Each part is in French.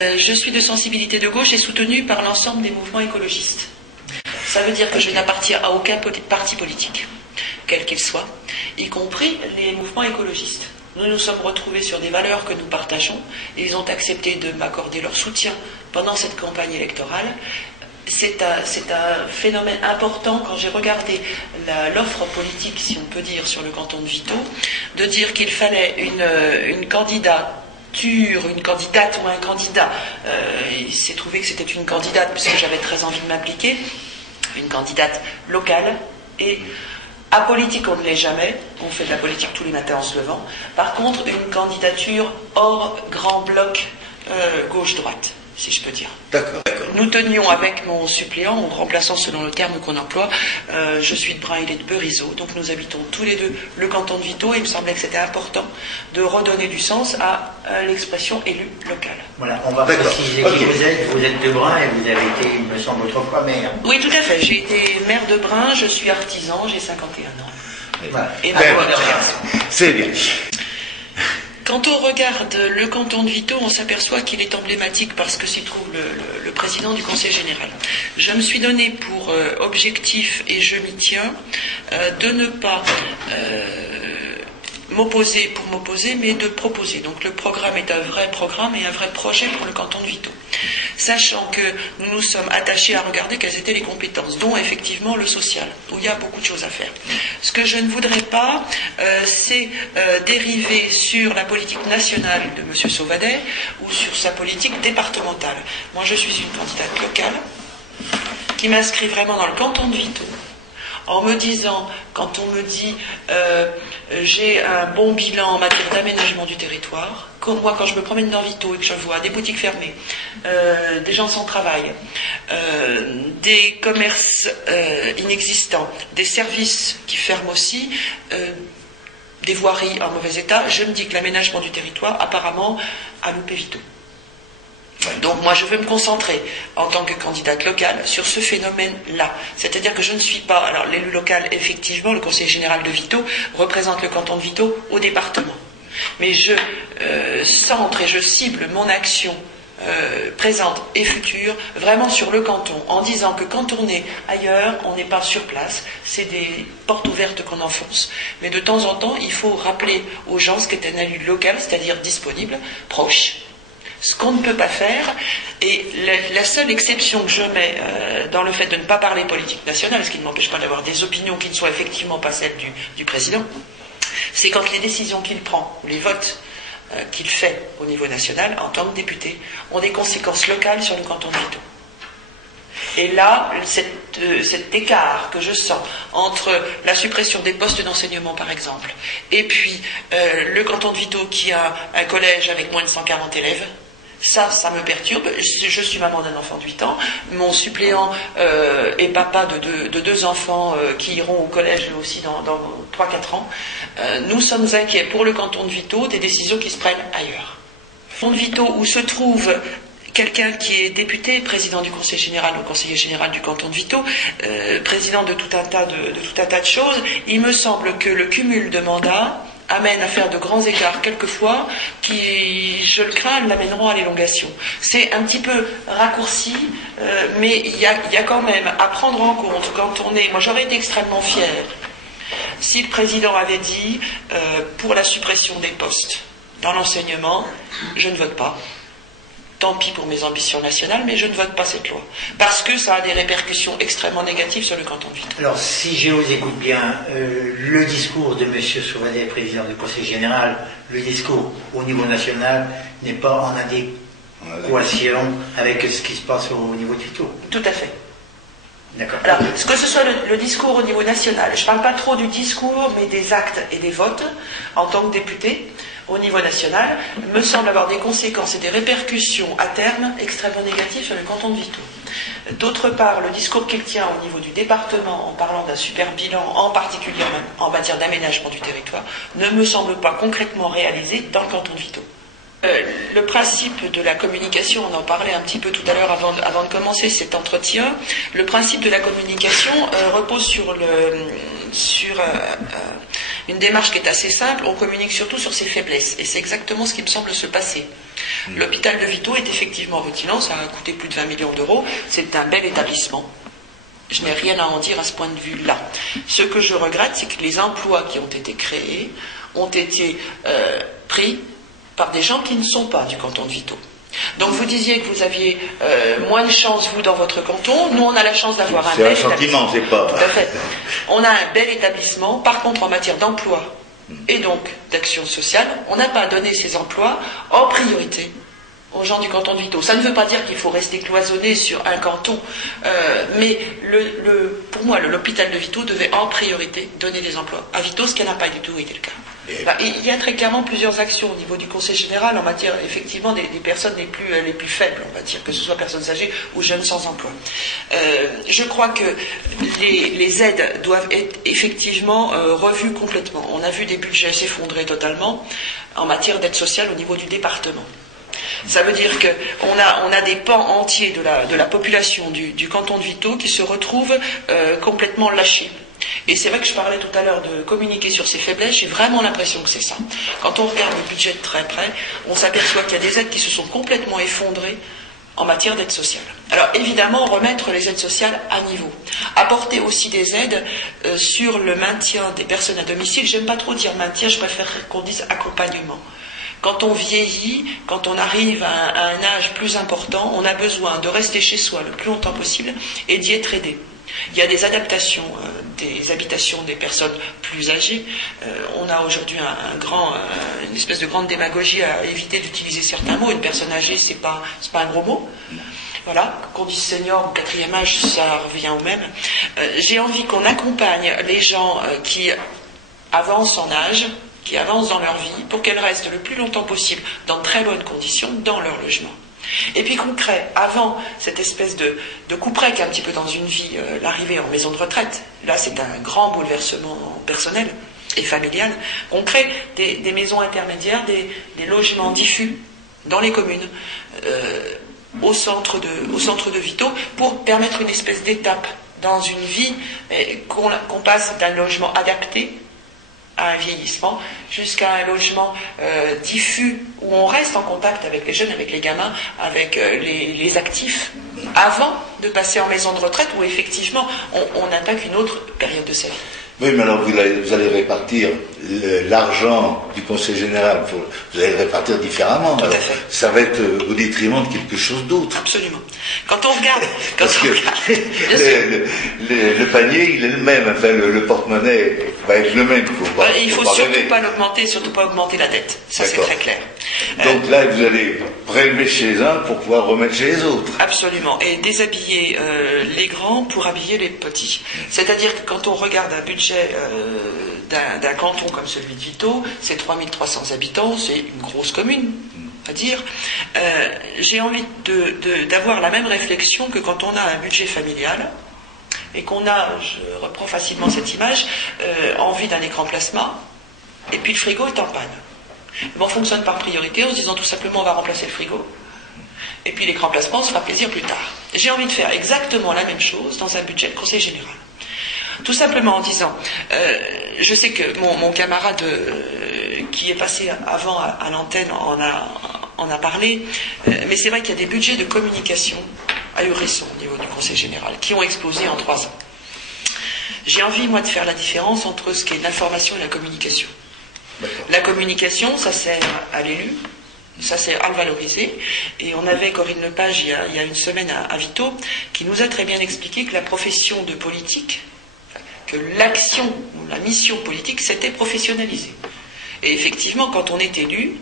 Je suis de sensibilité de gauche et soutenue par l'ensemble des mouvements écologistes. Ça veut dire que je n'appartiens à aucun parti politique, quel qu'il soit, y compris les mouvements écologistes. Nous nous sommes retrouvés sur des valeurs que nous partageons et ils ont accepté de m'accorder leur soutien pendant cette campagne électorale. C'est un phénomène important quand j'ai regardé l'offre politique, si on peut dire, sur le canton de Vito, de dire qu'il fallait une candidate ou un candidat. Il s'est trouvé que c'était une candidate parce que j'avais très envie de m'impliquer, une candidate locale et apolitique, on ne l'est jamais, on fait de la politique tous les matins en se levant. Par contre, une candidature hors grand bloc gauche-droite, si je peux dire. D'accord. Nous tenions avec mon suppléant, ou remplaçant selon le terme qu'on emploie, je suis de Brun, il est de Beurizeau, donc nous habitons tous les deux le canton de Vito et il me semblait que c'était important de redonner du sens à l'expression élu local. Voilà, on va préciser qui vous êtes de Brun et vous avez été, il me semble, autrefois maire. Oui, tout à fait, j'ai été maire de Brun, je suis artisan, j'ai 51 ans. Voilà. Et ma voix de C'est bien. Quand on regarde le canton de Vito, on s'aperçoit qu'il est emblématique parce que s'y trouve le président du conseil général. Je me suis donné pour objectif, et je m'y tiens, de ne pas m'opposer pour m'opposer, mais de proposer. Donc le programme est un vrai programme et un vrai projet pour le canton de Vito. Sachant que nous nous sommes attachés à regarder quelles étaient les compétences, dont effectivement le social, où il y a beaucoup de choses à faire. Ce que je ne voudrais pas, c'est dériver sur la politique nationale de M. Sauvadet ou sur sa politique départementale. Moi, je suis une candidate locale qui m'inscrit vraiment dans le canton de Vito, en me disant, quand on me dit j'ai un bon bilan en matière d'aménagement du territoire, moi quand je me promène dans Vito et que je vois des boutiques fermées, des gens sans travail, des commerces inexistants, des services qui ferment aussi, des voiries en mauvais état, je me dis que l'aménagement du territoire apparemment a loupé Vito. Donc moi je veux me concentrer en tant que candidate locale sur ce phénomène-là. C'est-à-dire que je ne suis pas... Alors l'élu local, effectivement, le conseiller général de Vito représente le canton de Vito au département. Mais je centre et je cible mon action présente et future vraiment sur le canton, en disant que quand on est ailleurs, on n'est pas sur place, c'est des portes ouvertes qu'on enfonce. Mais de temps en temps, il faut rappeler aux gens ce qu'est un élu local, c'est-à-dire disponible, proche, ce qu'on ne peut pas faire, et la seule exception que je mets dans le fait de ne pas parler politique nationale, ce qui ne m'empêche pas d'avoir des opinions qui ne soient effectivement pas celles du président, c'est quand les décisions qu'il prend, ou les votes qu'il fait au niveau national, en tant que député, ont des conséquences locales sur le canton de Vito. Et là, cet écart que je sens entre la suppression des postes d'enseignement, par exemple, et puis le canton de Vito qui a un collège avec moins de 140 élèves, ça me perturbe. Je suis maman d'un enfant de 8 ans. Mon suppléant est papa de deux enfants qui iront au collège aussi dans 3-4 ans. Nous sommes inquiets pour le canton de Vito des décisions qui se prennent ailleurs. Le canton de Vito où se trouve quelqu'un qui est député, président du conseil général ou conseiller général du canton de Vito, président de tout un tas de choses, il me semble que le cumul de mandats amène à faire de grands écarts quelquefois qui, je le crains, l'amèneront à l'élongation. C'est un petit peu raccourci, mais il y a quand même à prendre en compte quand on est... Moi j'aurais été extrêmement fière si le président avait dit pour la suppression des postes dans l'enseignement, je ne vote pas. Tant pis pour mes ambitions nationales, mais je ne vote pas cette loi. Parce que ça a des répercussions extrêmement négatives sur le canton de Vito. Alors, si je vous écoute bien, le discours de M. Sauvadet, président du Conseil général, le discours au niveau national n'est pas en adéquation avec ce qui se passe au niveau de Vito. Tout à fait. D'accord. Alors, que ce soit le discours au niveau national, je ne parle pas trop du discours, mais des actes et des votes, en tant que député, au niveau national, me semble avoir des conséquences et des répercussions à terme extrêmement négatives sur le canton de Vito. D'autre part, le discours qu'il tient au niveau du département, en parlant d'un super bilan, en particulier en matière d'aménagement du territoire, ne me semble pas concrètement réalisé dans le canton de Vito. Le principe de la communication, on en parlait un petit peu tout à l'heure avant de commencer cet entretien, le principe de la communication repose sur une démarche qui est assez simple, on communique surtout sur ses faiblesses. Et c'est exactement ce qui me semble se passer. L'hôpital de Vito est effectivement rutilant, ça a coûté plus de 20 millions d'euros, c'est un bel établissement. Je n'ai rien à en dire à ce point de vue-là. Ce que je regrette, c'est que les emplois qui ont été créés ont été pris par des gens qui ne sont pas du canton de Vito. Donc vous disiez que vous aviez moins de chance, vous, dans votre canton. Nous, on a la chance d'avoir un bel établissement. C'est un sentiment, c'est pas... Tout à fait. On a un bel établissement. Par contre, en matière d'emploi et donc d'action sociale, on n'a pas donné ces emplois en priorité aux gens du canton de Vito. Ça ne veut pas dire qu'il faut rester cloisonné sur un canton, mais pour moi, l'hôpital de Vito devait en priorité donner des emplois à Vito, ce qui n'a pas du tout été le cas. Il y a très clairement plusieurs actions au niveau du Conseil général en matière, effectivement, des personnes les plus faibles, on va dire, que ce soit personnes âgées ou jeunes sans emploi. Je crois que les aides doivent être effectivement revues complètement. On a vu des budgets s'effondrer totalement en matière d'aide sociale au niveau du département. Ça veut dire qu'on a des pans entiers de la population du canton de Vito qui se retrouvent complètement lâchés. Et c'est vrai que je parlais tout à l'heure de communiquer sur ses faiblesses, j'ai vraiment l'impression que c'est ça. Quand on regarde le budget de très près, on s'aperçoit qu'il y a des aides qui se sont complètement effondrées en matière d'aide sociale. Alors évidemment, remettre les aides sociales à niveau. Apporter aussi des aides sur le maintien des personnes à domicile. J'aime pas trop dire maintien, je préfère qu'on dise accompagnement. Quand on vieillit, quand on arrive à un âge plus important, on a besoin de rester chez soi le plus longtemps possible et d'y être aidé. Il y a des adaptations des habitations des personnes plus âgées. On a aujourd'hui une espèce de grande démagogie à éviter d'utiliser certains mots. Une personne âgée, c'est pas un gros mot. Voilà, qu'on dise senior ou quatrième âge, ça revient au même. J'ai envie qu'on accompagne les gens qui avancent en âge, qui avancent dans leur vie, pour qu'elles restent le plus longtemps possible dans de très bonnes conditions dans leur logement. Et puis qu'on crée, avant cette espèce de couperec un petit peu dans une vie, l'arrivée en maison de retraite, là c'est un grand bouleversement personnel et familial, qu'on crée des maisons intermédiaires, des logements diffus dans les communes, au centre de Vito, pour permettre une espèce d'étape dans une vie, qu'on passe d'un logement adapté à un vieillissement, jusqu'à un logement diffus, où on reste en contact avec les jeunes, avec les gamins, avec les actifs, avant de passer en maison de retraite, où effectivement on attaque une autre période de sa vie. Oui, mais alors vous allez répartir l'argent du Conseil général, vous allez le répartir différemment. Tout à alors, fait. ça va être au détriment de quelque chose d'autre. Absolument. Quand on regarde... le panier, il est le même, enfin le porte-monnaie va être le même. Il ne faut surtout pas l'augmenter, surtout pas augmenter la dette. Ça, c'est très clair. Donc là, vous allez prélever chez les uns pour pouvoir remettre chez les autres. Absolument. Et déshabiller les grands pour habiller les petits. C'est-à-dire que quand on regarde un budget d'un canton comme celui de Vito, c'est 3300 habitants, c'est une grosse commune, à dire. J'ai envie d'avoir la même réflexion que quand on a un budget familial et qu'on a, je reprends facilement cette image, envie d'un écran plasma, et puis le frigo est en panne. On fonctionne par priorité en se disant tout simplement on va remplacer le frigo, et puis l'écran plasma, on se fera plaisir plus tard. J'ai envie de faire exactement la même chose dans un budget de conseil général. Tout simplement en disant, je sais que mon camarade qui est passé avant à l'antenne en a parlé, mais c'est vrai qu'il y a des budgets de communication ahurissants au niveau du Conseil général, qui ont explosé en 3 ans. J'ai envie, moi, de faire la différence entre ce qu'est l'information et la communication. La communication, ça sert à l'élu, ça sert à le valoriser, et on avait Corinne Lepage il y a une semaine à Vito, qui nous a très bien expliqué que la profession de politique, que l'action ou la mission politique s'était professionnalisée. Et effectivement, quand on est élu,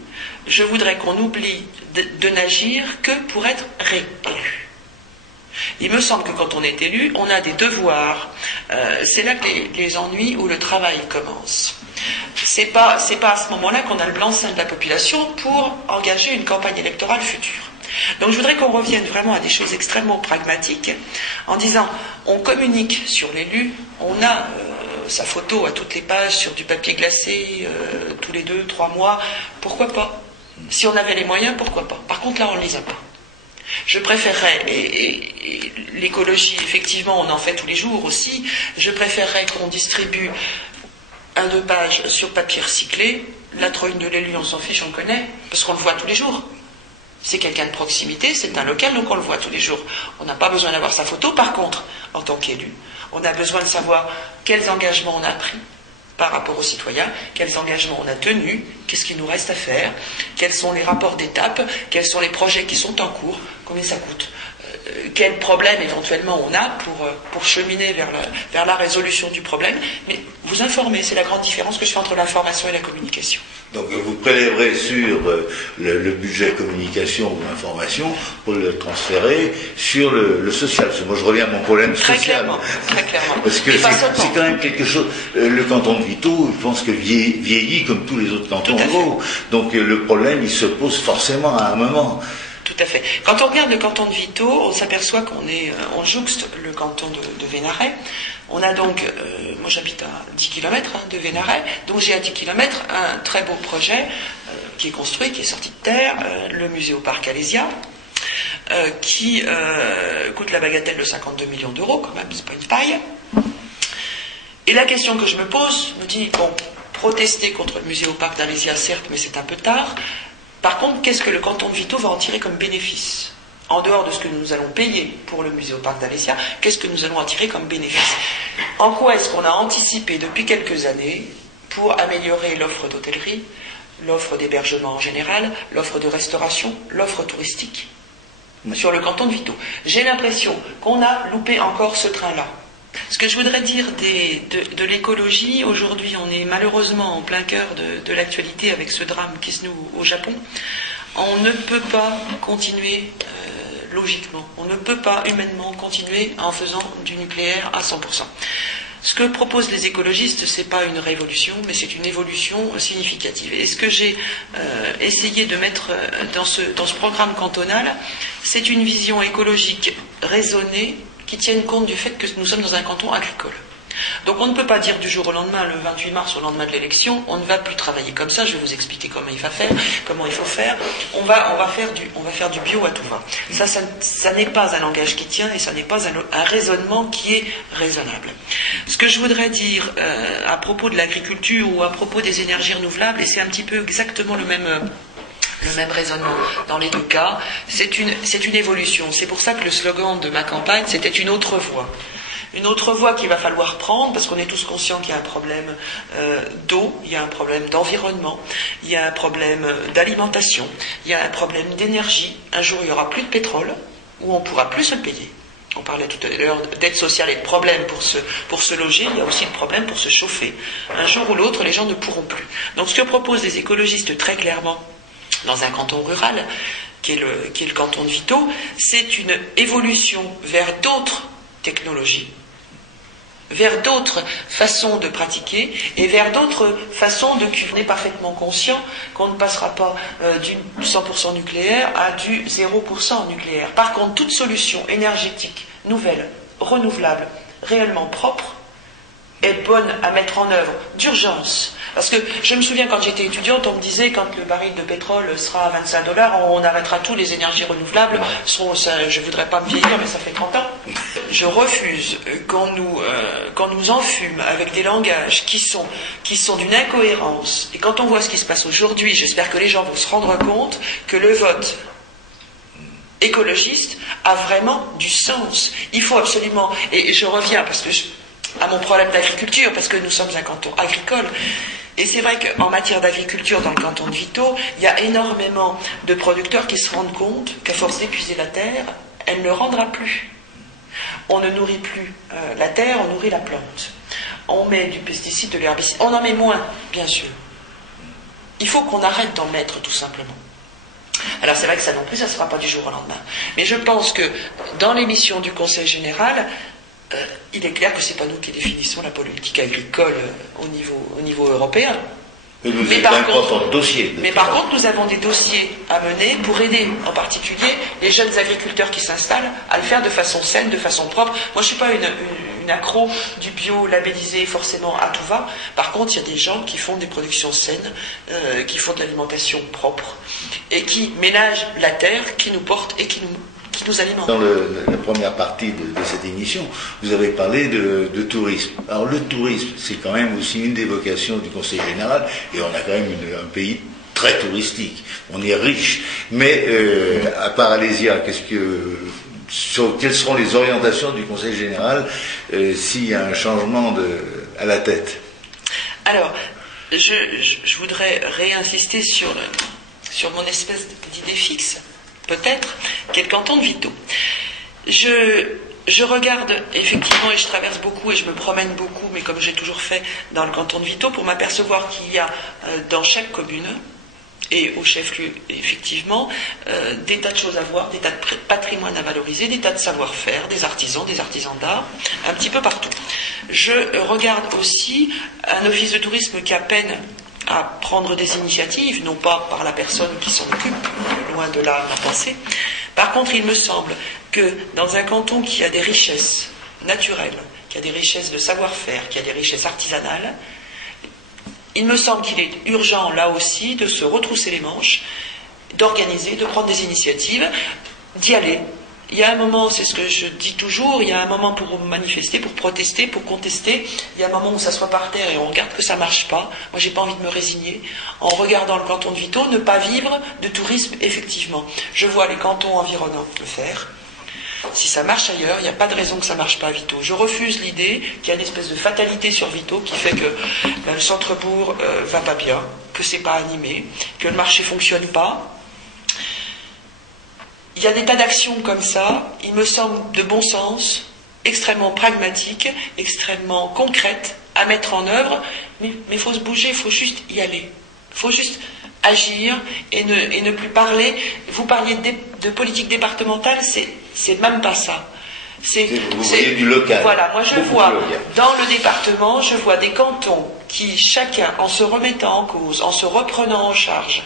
je voudrais qu'on oublie de n'agir que pour être réélu. Il me semble que quand on est élu, on a des devoirs. C'est là que les ennuis ou le travail commencent. C'est pas à ce moment-là qu'on a le blanc-seing de la population pour engager une campagne électorale future. Donc je voudrais qu'on revienne vraiment à des choses extrêmement pragmatiques, en disant, on communique sur l'élu, on a sa photo à toutes les pages sur du papier glacé, tous les 2-3 mois, pourquoi pas? Si on avait les moyens, pourquoi pas? Par contre là, on ne les a pas. Je préférerais, et l'écologie, effectivement, on en fait tous les jours aussi, je préférerais qu'on distribue un 2 pages sur papier recyclé, la trogne de l'élu, on s'en fiche, on connaît, parce qu'on le voit tous les jours. C'est quelqu'un de proximité, c'est un local, donc on le voit tous les jours. On n'a pas besoin d'avoir sa photo. Par contre, en tant qu'élu, on a besoin de savoir quels engagements on a pris par rapport aux citoyens, quels engagements on a tenus, qu'est-ce qu'il nous reste à faire, quels sont les rapports d'étape, quels sont les projets qui sont en cours, combien ça coûte, quels problèmes éventuellement on a pour cheminer vers la résolution du problème. Mais vous informez, c'est la grande différence que je fais entre l'information et la communication. Donc vous prélèverez sur le budget communication ou information pour le transférer sur le social. Parce que moi je reviens à mon problème social. Très clairement. Parce que c'est quand même quelque chose. Le canton de Vito, je pense que vieillit comme tous les autres cantons en gros. Donc le problème il se pose forcément à un moment. Tout à fait. Quand on regarde le canton de Vito, on s'aperçoit on jouxte le canton de Vénaret. On a donc, moi j'habite à 10 km de Vénaret, donc j'ai à 10 km un très beau projet qui est construit, qui est sorti de terre, le musée au parc Alésia, qui coûte la bagatelle de 52 millions d'euros, quand même, c'est pas une paille. Et la question que je me pose, je me dis, bon, protester contre le musée au parc d'Alésia, certes, mais c'est un peu tard. Par contre, qu'est-ce que le canton de Vito va en tirer comme bénéfice? En dehors de ce que nous allons payer pour le musée au parc d'Alésia, qu'est-ce que nous allons en tirer comme bénéfice? En quoi est-ce qu'on a anticipé depuis quelques années pour améliorer l'offre d'hôtellerie, l'offre d'hébergement en général, l'offre de restauration, l'offre touristique sur le canton de Vito? J'ai l'impression qu'on a loupé encore ce train-là. Ce que je voudrais dire de l'écologie, aujourd'hui on est malheureusement en plein cœur de l'actualité avec ce drame qui se noue au Japon. On ne peut pas continuer logiquement, on ne peut pas humainement continuer en faisant du nucléaire à 100%. Ce que proposent les écologistes, ce n'est pas une révolution, mais c'est une évolution significative. Et ce que j'ai essayé de mettre dans ce programme cantonal, c'est une vision écologique raisonnée, qui tiennent compte du fait que nous sommes dans un canton agricole. Donc on ne peut pas dire du jour au lendemain, le 28 mars, au lendemain de l'élection, on ne va plus travailler comme ça, je vais vous expliquer comment il faut faire, on va faire du bio à tout va. Ça n'est pas un langage qui tient et ça n'est pas un raisonnement qui est raisonnable. Ce que je voudrais dire à propos de l'agriculture ou à propos des énergies renouvelables, et c'est un petit peu exactement le même raisonnement dans les deux cas, c'est une évolution. C'est pour ça que le slogan de ma campagne, c'était une autre voie. Une autre voie qu'il va falloir prendre, parce qu'on est tous conscients qu'il y a un problème d'eau, il y a un problème d'environnement, il y a un problème d'alimentation, il y a un problème d'énergie. Un jour, il n'y aura plus de pétrole, ou on ne pourra plus se le payer. On parlait tout à l'heure d'aide sociale et de problèmes pour se loger, il y a aussi de problèmes pour se chauffer. Un jour ou l'autre, les gens ne pourront plus. Donc ce que proposent les écologistes très clairement, dans un canton rural, qui est le canton de Vito, c'est une évolution vers d'autres technologies, vers d'autres façons de pratiquer et vers d'autres façons de cuivre. On est parfaitement conscient qu'on ne passera pas du 100% nucléaire à du 0% nucléaire. Par contre, toute solution énergétique, nouvelle, renouvelable, réellement propre, est bonne à mettre en œuvre d'urgence. Parce que je me souviens quand j'étais étudiante, on me disait quand le baril de pétrole sera à 25 $, on arrêtera tous les énergies renouvelables. Je ne voudrais pas me vieillir, mais ça fait 30 ans. Je refuse qu'on nous enfume avec des langages qui sont d'une incohérence. Et quand on voit ce qui se passe aujourd'hui, j'espère que les gens vont se rendre compte que le vote écologiste a vraiment du sens. Il faut absolument, et je reviens à mon problème d'agriculture, parce que nous sommes un canton agricole. Et c'est vrai qu'en matière d'agriculture, dans le canton de Vito, il y a énormément de producteurs qui se rendent compte qu'à force d'épuiser la terre, elle ne rendra plus. On ne nourrit plus la terre, on nourrit la plante. On met du pesticide, de l'herbicide. On en met moins, bien sûr. Il faut qu'on arrête d'en mettre, tout simplement. Alors c'est vrai que ça non plus, ça ne sera pas du jour au lendemain. Mais je pense que dans l'émission du Conseil général, il est clair que ce n'est pas nous qui définissons la politique agricole au niveau européen. Mais par contre, nous avons des dossiers à mener pour aider en particulier les jeunes agriculteurs qui s'installent à le faire de façon saine, de façon propre. Moi, je ne suis pas une accro du bio labellisé forcément à tout va. Par contre, il y a des gens qui font des productions saines, qui font de l'alimentation propre et qui ménagent la terre, qui nous porte et qui qui nous alimente. Dans la première partie de cette émission, vous avez parlé de tourisme. Alors le tourisme, c'est quand même aussi une des vocations du Conseil général, et on a quand même un pays très touristique. On est riche. Mais à part Alésia, quelles seront les orientations du Conseil général s'il y a un changement à la tête? Alors, je voudrais réinsister sur mon espèce d'idée fixe, peut-être, qu'est le canton de Vito. Je regarde effectivement, et je traverse beaucoup, et je me promène beaucoup, mais comme j'ai toujours fait dans le canton de Vito, pour m'apercevoir qu'il y a dans chaque commune, et au chef-lieu, effectivement, des tas de choses à voir, des tas de patrimoine à valoriser, des tas de savoir-faire, des artisans d'art, un petit peu partout. Je regarde aussi un office de tourisme qui a peine à prendre des initiatives, non pas par la personne qui s'en occupe, loin de là ma pensée. Par contre, il me semble que dans un canton qui a des richesses naturelles, qui a des richesses de savoir-faire, qui a des richesses artisanales, il me semble qu'il est urgent, là aussi, de se retrousser les manches, d'organiser, de prendre des initiatives, d'y aller. Il y a un moment, c'est ce que je dis toujours, il y a un moment pour manifester, pour protester, pour contester. Il y a un moment où on s'assoit par terre et on regarde que ça ne marche pas. Moi, j'ai pas envie de me résigner. En regardant le canton de Vito, ne pas vivre de tourisme, effectivement. Je vois les cantons environnants le faire. Si ça marche ailleurs, il n'y a pas de raison que ça ne marche pas à Vito. Je refuse l'idée qu'il y a une espèce de fatalité sur Vito qui fait que le centre-bourg va pas bien, que c'est pas animé, que le marché fonctionne pas. Il y a des tas d'actions comme ça, il me semble de bon sens, extrêmement pragmatiques, extrêmement concrètes à mettre en œuvre, mais il faut se bouger, il faut juste y aller. Il faut juste agir et ne plus parler. Vous parliez de politique départementale, c'est même pas ça. Vous voyez du local. Voilà, moi je vois dans le département, je vois des cantons qui, chacun, en se remettant en cause, en se reprenant en charge,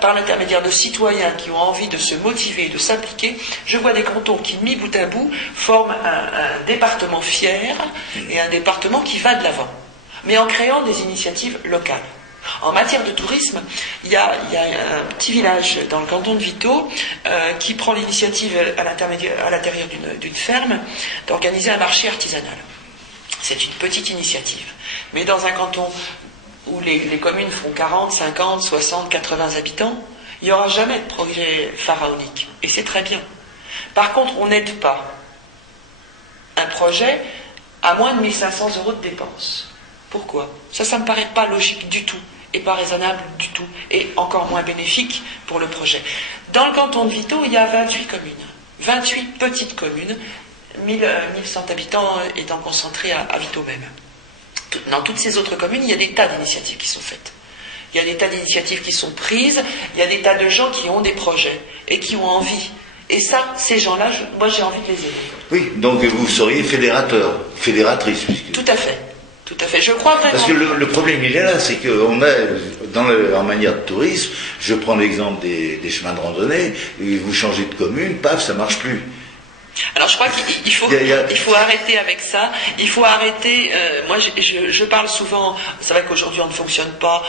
par l'intermédiaire de citoyens qui ont envie de se motiver, de s'impliquer, je vois des cantons qui, mis bout à bout, forment un département fier et un département qui va de l'avant, mais en créant des initiatives locales. En matière de tourisme, il y a un petit village dans le canton de Vito qui prend l'initiative à l'intérieur d'une ferme d'organiser un marché artisanal. C'est une petite initiative. Mais dans un canton où les communes font 40, 50, 60, 80 habitants, il n'y aura jamais de projet pharaonique. Et c'est très bien. Par contre, on n'aide pas un projet à moins de 1 500 € de dépenses. Pourquoi ? Ça ne me paraît pas logique du tout. Et pas raisonnable du tout, et encore moins bénéfique pour le projet. Dans le canton de Vito, il y a 28 communes, 28 petites communes, 1100 habitants étant concentrés à Vito même. Dans toutes ces autres communes, il y a des tas d'initiatives qui sont faites. Il y a des tas d'initiatives qui sont prises, il y a des tas de gens qui ont des projets et qui ont envie. Et ça, ces gens-là, moi j'ai envie de les aider. Oui, donc vous seriez fédérateur, fédératrice. Tout à fait. Tout à fait, je crois vraiment. Parce que le problème, il est là, c'est qu'on a, en manière de tourisme, je prends l'exemple des chemins de randonnée, et vous changez de commune, paf, ça marche plus. Alors je crois qu'il faut arrêter avec ça, il faut arrêter, moi je parle souvent, c'est vrai qu'aujourd'hui on ne fonctionne pas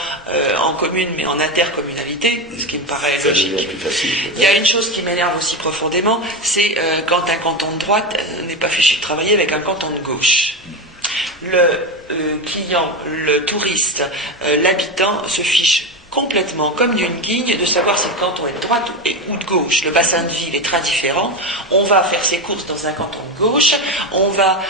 en commune mais en intercommunalité, ce qui me paraît logique. Il y a une chose qui m'énerve aussi profondément, c'est quand un canton de droite n'est pas fichu de travailler avec un canton de gauche. Le client, le touriste, l'habitant se fiche complètement comme d'une guigne de savoir si le canton est de droite ou de gauche. Le bassin de vie est très différent. On va faire ses courses dans un canton de gauche, on va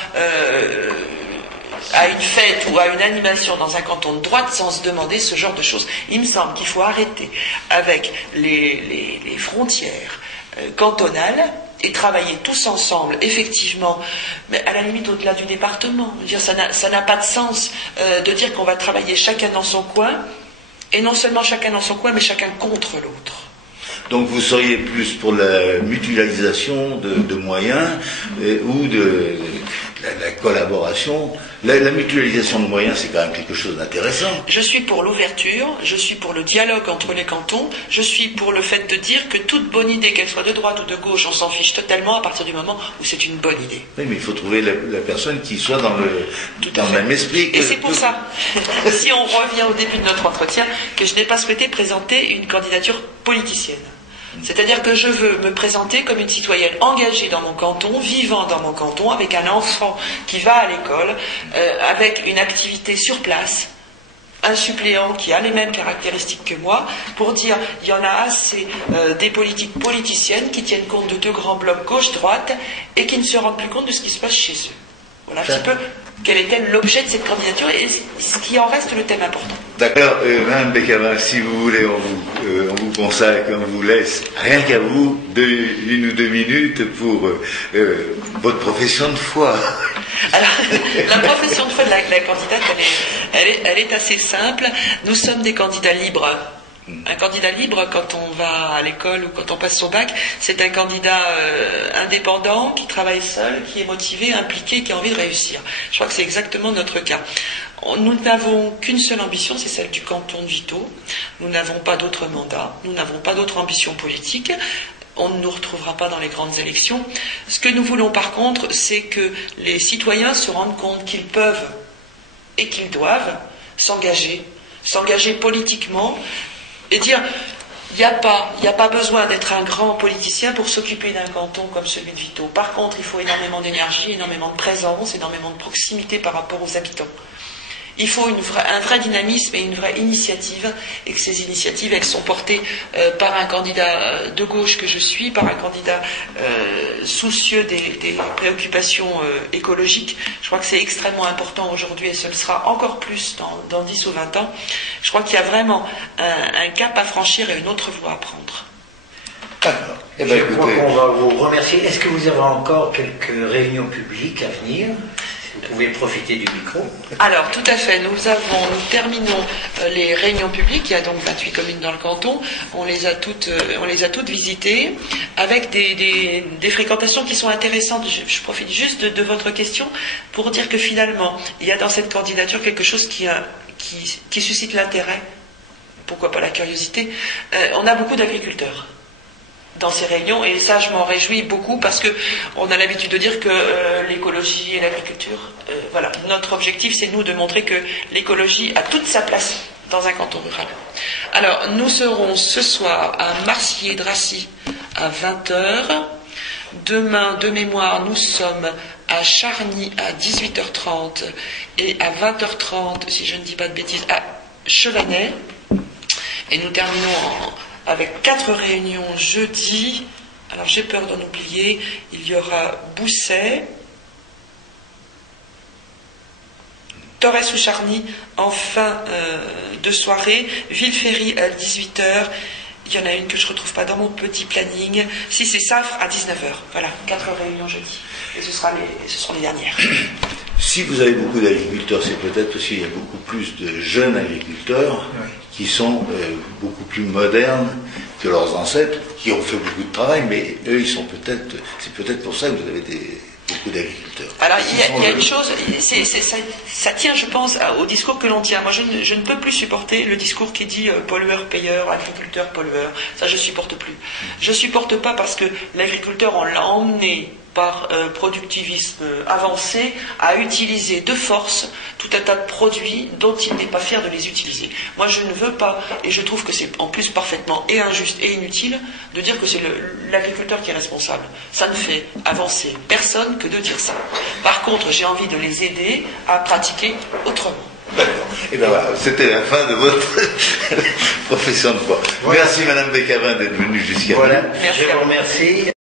à une fête ou à une animation dans un canton de droite sans se demander ce genre de choses. Il me semble qu'il faut arrêter avec les frontières cantonales et travailler tous ensemble, effectivement, mais à la limite au-delà du département. Dire, ça n'a pas de sens de dire qu'on va travailler chacun dans son coin, et non seulement chacun dans son coin, mais chacun contre l'autre. Donc vous seriez plus pour la mutualisation de moyens ou de la collaboration. La mutualisation de moyens, c'est quand même quelque chose d'intéressant. Je suis pour l'ouverture, je suis pour le dialogue entre les cantons, je suis pour le fait de dire que toute bonne idée, qu'elle soit de droite ou de gauche, on s'en fiche totalement à partir du moment où c'est une bonne idée. Oui, mais il faut trouver la personne qui soit dans le même esprit. Et c'est pour ça, si on revient au début de notre entretien, que je n'ai pas souhaité présenter une candidature politicienne. C'est-à-dire que je veux me présenter comme une citoyenne engagée dans mon canton, vivant dans mon canton, avec un enfant qui va à l'école, avec une activité sur place, un suppléant qui a les mêmes caractéristiques que moi, pour dire il y en a assez des politiciennes qui tiennent compte de deux grands blocs gauche-droite et qui ne se rendent plus compte de ce qui se passe chez eux. Voilà un petit peu quel était l'objet de cette candidature et ce qui en reste le thème important. D'accord, Mme Bécavin, si vous voulez, on vous consacre, on vous laisse, rien qu'à vous, 1 ou 2 minutes pour votre profession de foi. Alors, la profession de foi de la candidate, elle est assez simple. Nous sommes des candidats libres. Un candidat libre, quand on va à l'école ou quand on passe son bac, c'est un candidat indépendant, qui travaille seul, qui est motivé, impliqué, qui a envie de réussir. Je crois que c'est exactement notre cas. Nous n'avons qu'une seule ambition, c'est celle du canton de Vito. Nous n'avons pas d'autre mandat, nous n'avons pas d'autre ambition politique. On ne nous retrouvera pas dans les grandes élections. Ce que nous voulons par contre, c'est que les citoyens se rendent compte qu'ils peuvent et qu'ils doivent s'engager politiquement et dire il n'y a pas besoin d'être un grand politicien pour s'occuper d'un canton comme celui de Vito. Par contre, il faut énormément d'énergie, énormément de présence, énormément de proximité par rapport aux habitants. Il faut un vrai dynamisme et une vraie initiative, et que ces initiatives, elles sont portées par un candidat de gauche que je suis, par un candidat soucieux des préoccupations écologiques. Je crois que c'est extrêmement important aujourd'hui, et ce le sera encore plus dans 10 ou 20 ans. Je crois qu'il y a vraiment un cap à franchir et une autre voie à prendre. D'accord. Je crois qu'on va vous remercier. Est-ce que vous avez encore quelques réunions publiques à venir ? Vous pouvez profiter du micro. Alors, tout à fait. Nous terminons les réunions publiques. Il y a donc 28 communes dans le canton. On les a toutes visitées avec des fréquentations qui sont intéressantes. Je profite juste de votre question pour dire que finalement, il y a dans cette candidature quelque chose qui suscite l'intérêt. Pourquoi pas la curiosité. On a beaucoup d'agriculteurs dans ces réunions, et ça je m'en réjouis beaucoup parce que on a l'habitude de dire que l'écologie et l'agriculture, voilà, notre objectif c'est nous de montrer que l'écologie a toute sa place dans un canton rural. Alors nous serons ce soir à Marcier-Dracy à 20h. Demain, de mémoire, nous sommes à Charny à 18h30 et à 20h30, si je ne dis pas de bêtises, à Chevannet. Et nous terminons avec 4 réunions jeudi. Alors j'ai peur d'en oublier. Il y aura Bousset, Torres ou Charny en fin de soirée, Villeferry à 18h. Il y en a une que je ne retrouve pas dans mon petit planning. Si c'est Safre à 19h. Voilà, 4 réunions jeudi. Et ce seront les dernières. Si vous avez beaucoup d'agriculteurs, c'est peut-être parce qu'il y a beaucoup plus de jeunes agriculteurs qui sont beaucoup plus modernes que leurs ancêtres, qui ont fait beaucoup de travail, mais eux, c'est peut-être pour ça que vous avez beaucoup d'agriculteurs. Alors, il y a une chose, ça tient, je pense, au discours que l'on tient. Moi, je ne peux plus supporter le discours qui dit pollueur-payeur, agriculteur-pollueur. Ça, je ne supporte plus. Je ne supporte pas parce que l'agriculteur, on l'a emmené par productivisme avancé à utiliser de force tout un tas de produits dont il n'est pas fier de les utiliser. Moi, je ne veux pas, et je trouve que c'est en plus parfaitement et injuste et inutile, de dire que c'est l'agriculteur qui est responsable. Ça ne fait avancer personne que de dire ça. Par contre, j'ai envie de les aider à pratiquer autrement. D'accord. Et bien voilà, c'était la fin de votre profession de foi. Voilà. Merci Madame Bécavin d'être venue jusqu'à voilà. nous. Merci. Je vous remercie.